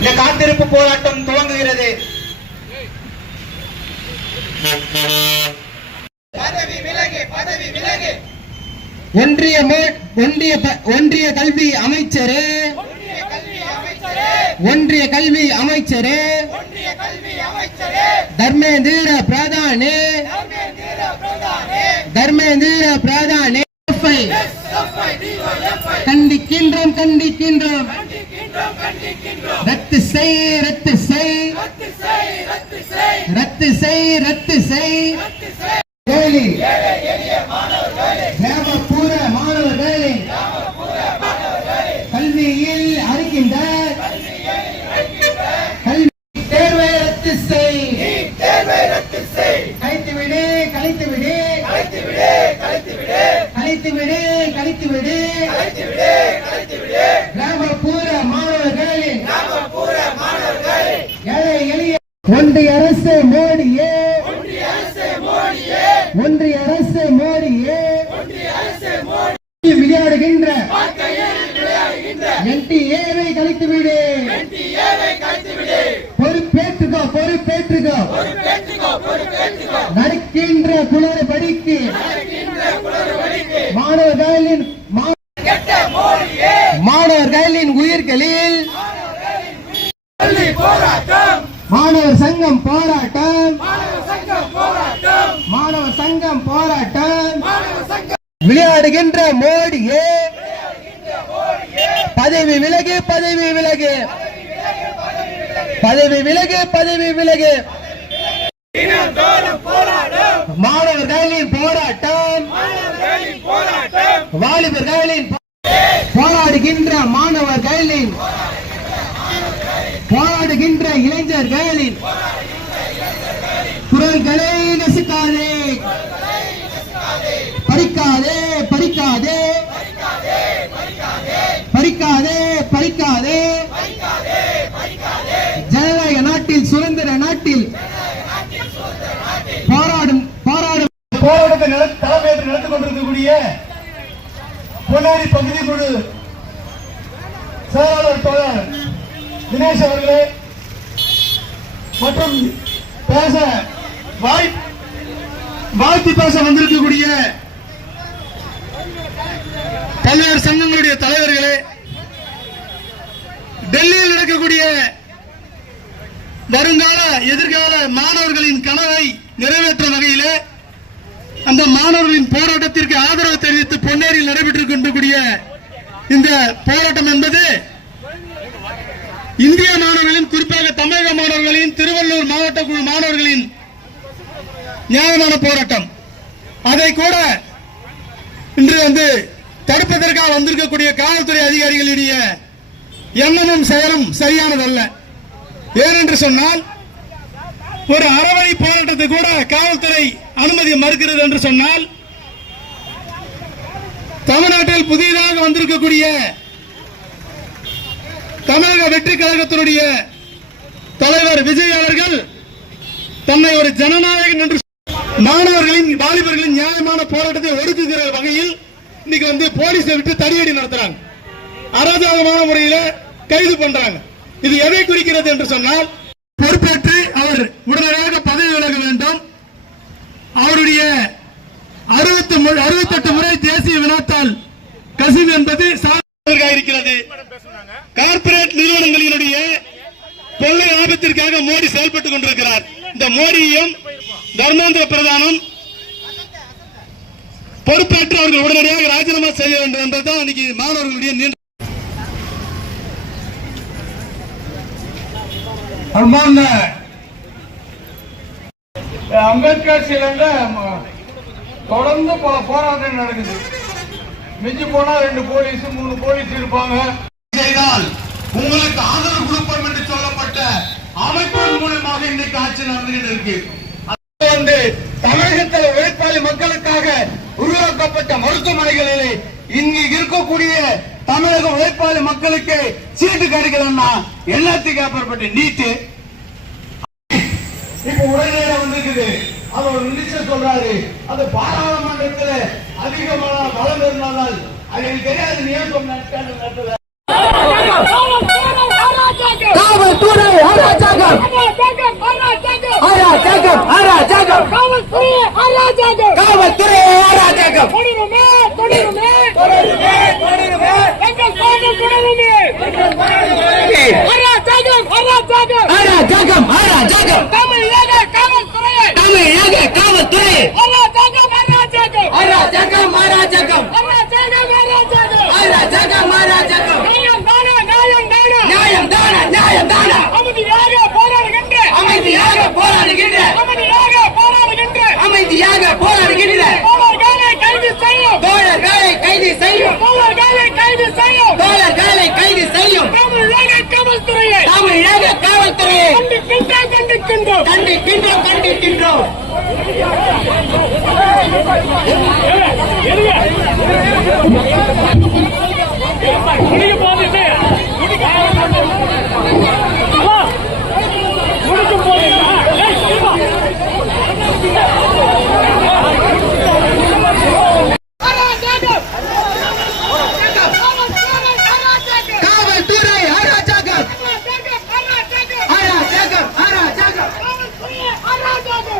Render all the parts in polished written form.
இந்த காத்திருப்பு போராட்டம் துவங்குகிறது. ஒன்றிய கல்வி அமைச்சரே, தர்மேந்திர பிரதானே, கண்டிக்கின்றோம். ரத்து செய் கிராமப்புற மாணவர்களின் கல்வியில் அளிக்கின்ற கல்வி தேர்வை ரத்து செய். கழித்துவிடு. கிராமப்புற மாணவர்களின் ஏழை எளிய ஒன்றிய அரசு மோடியே, விளையாடுகின்ற NTA-வை கழித்துவிடு. பொறுப்பேற்றுக்கோ. நடக்கின்ற குளறுபடிக்கு மாணவர்களின் உயிர்களில் மாணவர் சங்கம் போராட்டம். விளையாடுகின்ற மோடியே, பதவி விலகு. மாணவர்களின் போராட்டம், வாலிபர்களின் போராடுகின்ற இளைஞர்களின் குரல்களை நசுக்காதே. பறிக்காதே. ஜனநாயக நாட்டில், சுதந்திர நாட்டில் போராட்டத்தை தலைமையேற்று நடத்திக் கொண்டிருக்கக்கூடிய பொன்னேரி பகுதி குழு செயலாளர் தோழர் தினேஷ் அவர்களே மற்றும் வாழ்த்து பேச வந்திருக்கக்கூடிய பல்வேறு சங்கங்களுடைய தலைவர்களே, டெல்லியில் நடக்கக்கூடிய வருங்கால எதிர்கால மாணவர்களின் கனவை நிறைவேற்றும் வகையிலே அந்த மாணவர்களின் போராட்டத்திற்கு ஆதரவு தெரிவித்து பொன்னேரியில் நடைபெற்றுக் கொண்டிருக்கூடிய இந்த போராட்டம் என்பது இந்திய மாணவர்களின், குறிப்பாக தமிழக மாணவர்களின், திருவள்ளூர் மாவட்ட குழு மாணவர்களின் நியாயமான போராட்டம். அதை கூட இன்று தடுப்பதற்காக வந்திருக்கக்கூடிய காவல்துறை அதிகாரிகளுடைய எண்ணமும் செயலும் சரியானதல்ல. ஏனென்று சொன்னால், ஒரு அறவழி போராட்டத்தை கூட காவல்துறை அனுமதி மறுக்கிறது என்று சொன்னால், தமிழ்நாட்டில் புதிதாக வந்திருக்கக்கூடிய தமிழக வெற்றி கழகத்தினுடைய தலைவர் விஜய் அவர்கள் தன்னை ஒரு ஜனநாயகன் என்று மாணவர்களின், வாலிபர்களின் நியாயமான போராட்டத்தை ஒடுக்குகிற வகையில் இன்னைக்கு போலீஸை விட்டு தடியடி நடத்துறாங்க, அராஜகமான முறையில கைது பண்றாங்க. இது எதை குறிக்கிறது என்று சொன்னால், பொறுப்பேற்று அவர் உடனடியாக பதவி விலக வேண்டும். அவருடைய 68 முறை தேசிய வினாத்தாள் கசிவு என்பது இருக்கிறது. கார்ப்பரேட் நிறுவனங்களினுடைய கொள்ளை லாபத்திற்காக மோடி செயல்பட்டுக் கொண்டிருக்கிறார். இந்த மோடியையும் தர்மேந்திர பிரதானும் பொறுப்பேற்று அவர்கள் உடனடியாக ராஜினாமா செய்ய வேண்டும் என்பதுதான் இன்னைக்கு மாணவர்களுடைய நீண்ட அம்பேத்கர் சிலையில தொடர்ந்து பல போராட்டம் நடக்குது. மிஞ்சி போனா 2 போலீஸ் 3 போலீஸ் இருப்பாங்க. செய்தால் உங்களுக்கு ஆதரவு கொடுப்போம் என்று சொல்லப்பட்ட அமைப்பின் மூலமாக இன்றைக்கு ஆட்சி நடந்துகிட்டு இருக்கு. தமிழகத்தில் உழைப்பாளி மக்களுக்காக உருவாக்கப்பட்ட மருத்துவமனைகளிலே இங்கு இருக்கக்கூடிய தமிழக உழைப்பாளி மக்களுக்கு சீட்டு கிடைக்கலன்னா எல்லாத்துக்கும் அப்புறப்பட்ட நீட்டு இப்ப உடனடியாக வந்திருக்குது. அவர் ஒரு மினிஸ்டர் சொல்றாரு, அது பாராளுமன்றத்தில் அதிகமான பலம் இருந்தால் அது எனக்கு தெரியாது. நீ ஏன் சொன்ன அராஜகம் காவல்துறை அராஜகம் தொடருமே தொடருமே தொடருமே தொடருமே எங்கள் போராட்டம் தொடருமே அராஜகம் அராஜகம் அராஜகம் அராஜகம் தமிழக காவல்துறையை தமிழக காவல்துறை அராஜகம் அராஜகம் அராஜகம் அராஜகம் அராஜகம் அராஜகம் அராஜகம் அராஜகம் நியாயம் தானா நியாயம் தானா நியாயம் தானா நியாயம் தானா அமைதியாக போராடுகின்ற அமைதியாக போராடுகின்ற அமைதியாக போராடுகின்ற அமைதியாக போராடுகின்ற தோழர்களை கைது செய்யும் தோழர்களை கைது செய்யும் தோழர்களை கைது செய்யும் தோழர்களை கைது செய்யும் தமிழக காவல்துறையை தமிழக காவல்துறையை கண்டிக்கின்றோம் கண்டிக்கின்றோம் கண்டிக்கின்றோம் கண்டிக்கின்றோம்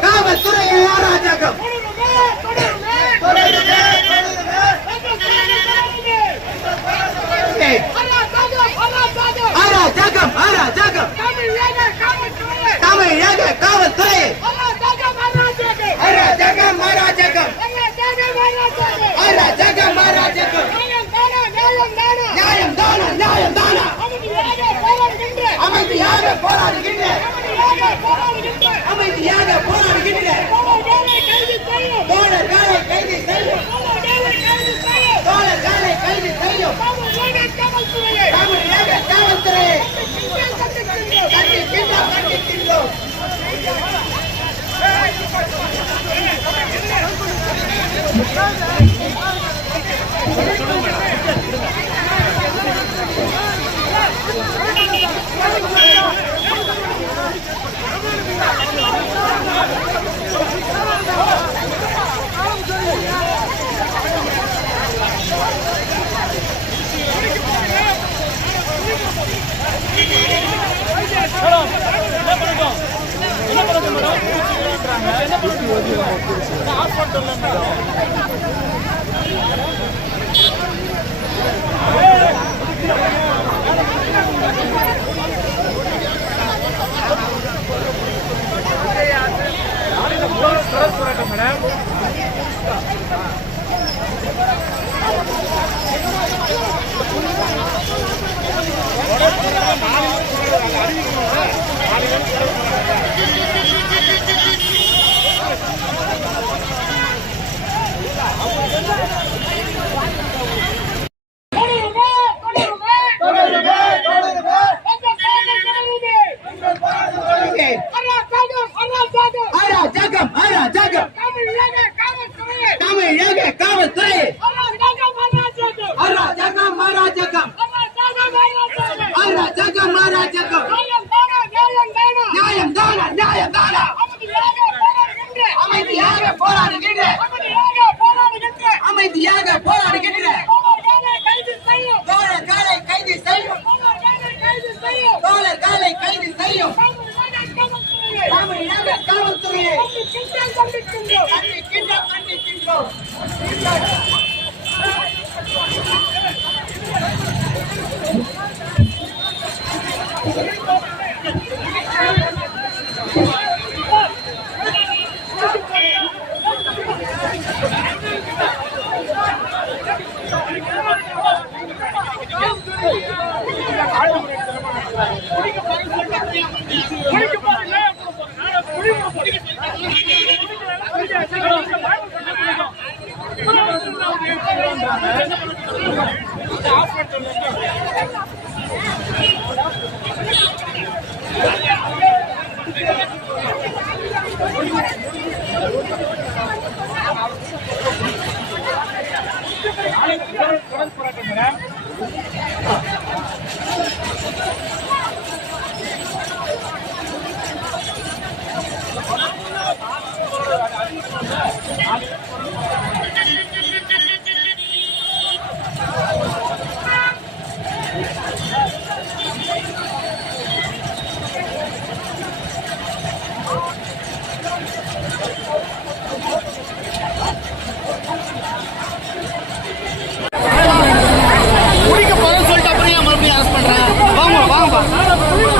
காவல்துறை அராஜகம் அராஜகம் அராஜகம் காவல்துறை அராஜகம் அராஜகம் அராஜகம் தமிழக காவல்துறை அராஜகம் அராஜகம் அராஜகம் அராஜகம் நியாயம் தானா நியாயம் தானா அமைதியாக போராடுகின்ற அமைதியாக போராடுகின்ற தோழர்களை கைது செய்யும் தோழர்களை கைது செய்யும் தமிழக காவல்துறையை கண்டிக்கின்றோம் கண்டிக்கின்றோம் அராஜகம் அராஜகம் தமிழக காவல்துறை அராஜகம் அராஜகம் அராஜகம் அராஜகம் நியாயம் தானா நியாயம் தானா அமைதியாக போராடுகின்ற அமைதியாக போராடுகின்ற தோழர்களை கைது செய்யும் தோழர்களை கைது செய்யும் தமிழக காவல்துறையை கண்டிக்கின்றோம் கண்டிக்கின்றோம்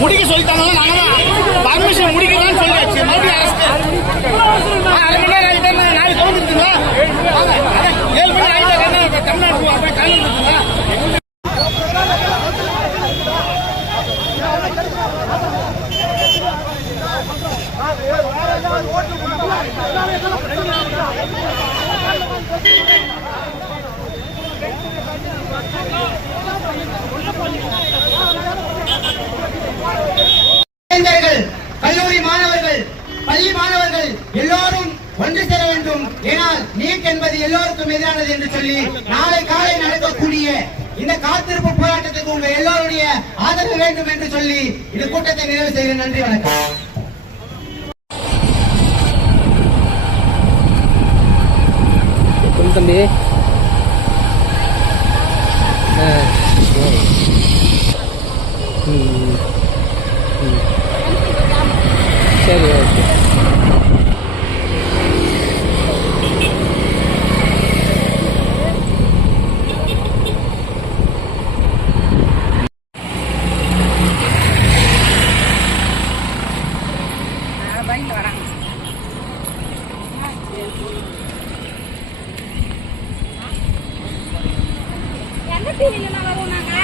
முடிக்க சொல்லிட்டாங்க. நாங்க பர்மிஷன் முடிக்கலாம்னு சொல்லியாச்சு. மறுபடியும் அரசு அரை மணி நேரம் ஆகிட்டே நாளைக்கு திறந்துருக்குங்களா? 7 மணி ஆகிட்டா தமிழ்நாடு அப்படியே கலந்துருக்குங்களா? இளைஞர்கள், கல்லூரி மாணவர்கள், பள்ளி மாணவர்கள் எல்லோரும் ஒன்று சேர வேண்டும். ஏனால் நீட் என்பது எல்லோருக்கும் எதிரானது என்று சொல்லி நாளை காலை நடக்கக்கூடிய இந்த காத்திருப்பு போராட்டத்துக்கு உங்க எல்லோருடைய ஆதரவு வேண்டும் என்று சொல்லி இந்த கூட்டத்தை நிறைவு செய்கிறேன். நன்றி, வணக்கம். தம்பி சரி ஓகே. எந்த டிவில வரும் நாங்க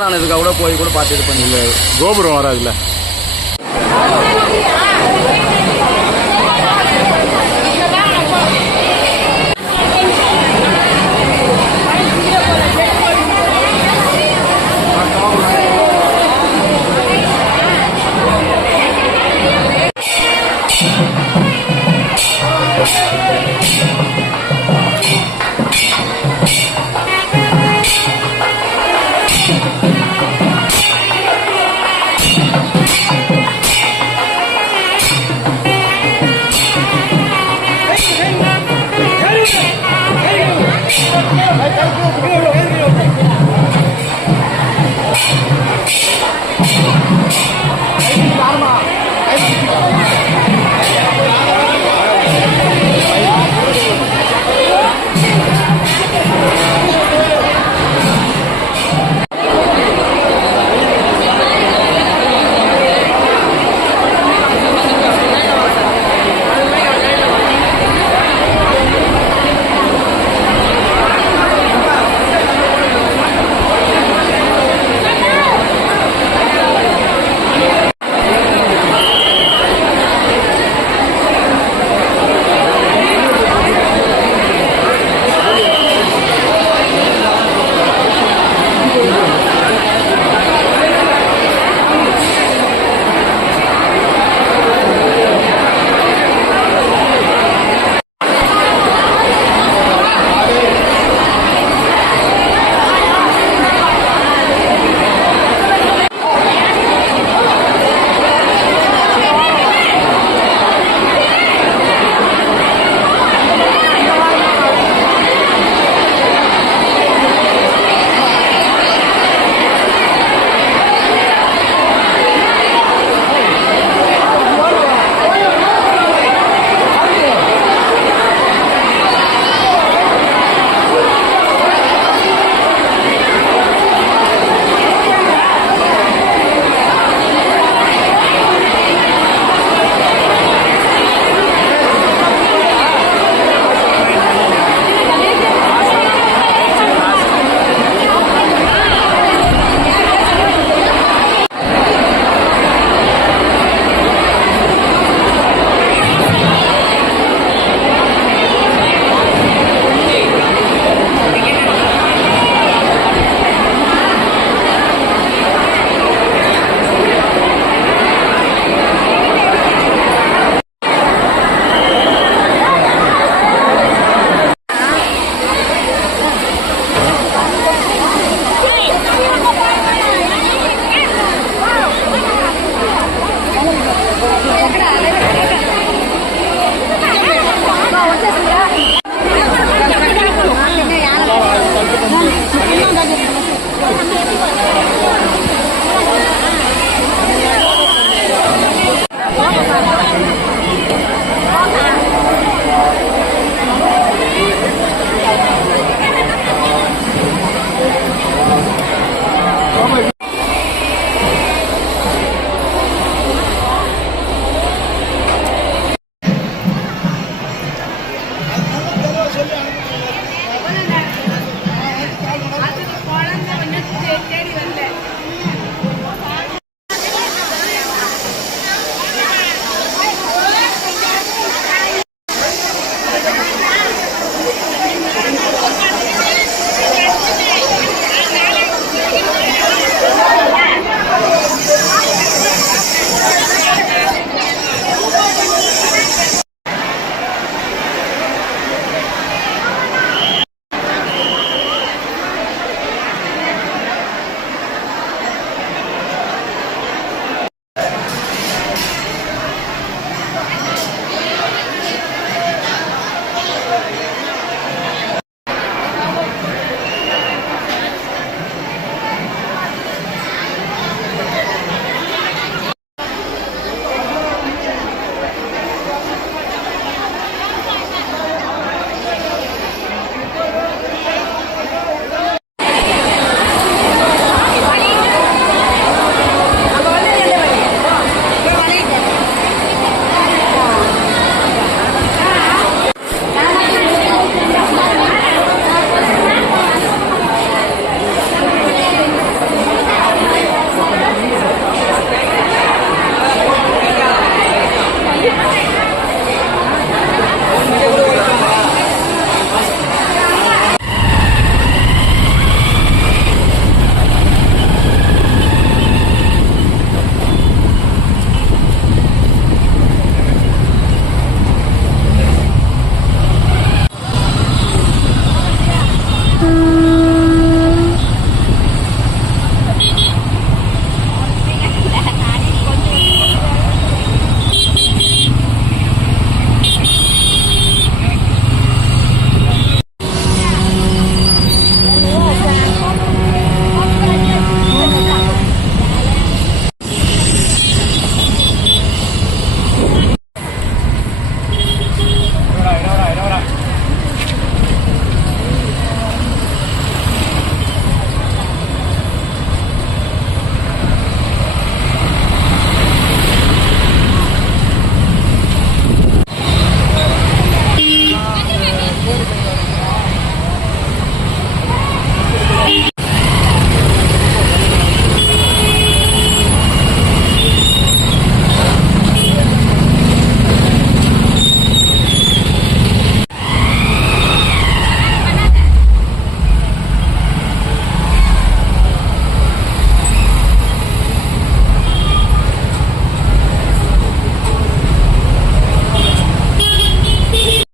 நான் இதுக்காக கூட போய் கூட பார்த்து இது பண்ணி கோபுரம் வராதுல்ல. ஆ